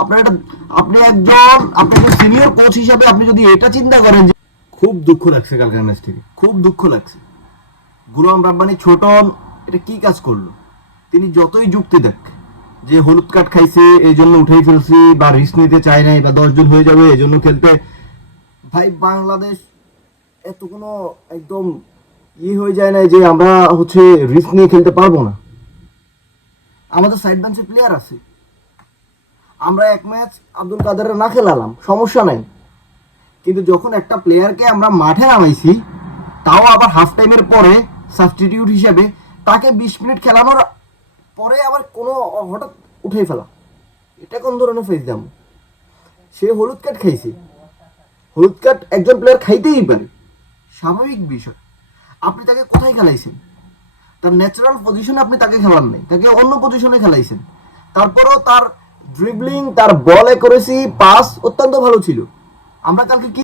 আপনি একজন senior coach হিসাবে আপনি যদি এটা চিন্তা করেন যে খুব দুঃখ লাগছে কালকের ম্যাচ থেকে, খুব দুঃখ লাগছে। গুলাম রাব্বানি ছোটন এটা কি কাজ করলো? তিনি যতই যুক্তি দেখ যে হলুদ কার্ড খাইছে এই জন্য উঠেই ফেলছি, বা রিস্ক নিতে চায় নাই, বা 10 জন হয়ে যাবে এই জন্য খেলতে, ভাই বাংলাদেশ এত কোনো একদম হয়ে যায় না যে আমরা রিস্ক নিয়ে খেলতে পারবো না। আমাদের সাইড বেঞ্চে প্লেয়ার আছে, আমরা এক ম্যাচ আব্দুল কাদেরের না খেলালাম, সমস্যা নাই, কিন্তু যখন একটা প্লেয়ারকে আমরা মাঠে নামাইছি, তাও আবার হাফ টাইমের পরে সাবস্টিটিউট হিসেবে, তাকে 20 মিনিট খেলানোর পরে আবার কোনো হঠাৎ উঠে ফেলা, এটা কোন ধরনের ফেস দাম? সে হলুদ কার্ড খাইছে, হলুদ কার্ড একজন প্লেয়ার খাইতেই পারে, স্বাভাবিক বিষয়। আপনি তাকে কোথায় খেলাইছেন? তার ন্যাচারাল পজিশনে আপনি তাকে খেলান নাই, তাকে অন্য পজিশনে খেলাইছেন। তারপরেও তার ড্রিবলিং, তার বল অ্যাকুরেসি, পাস অত্যন্ত ভালো ছিল। আমরা কালকে কি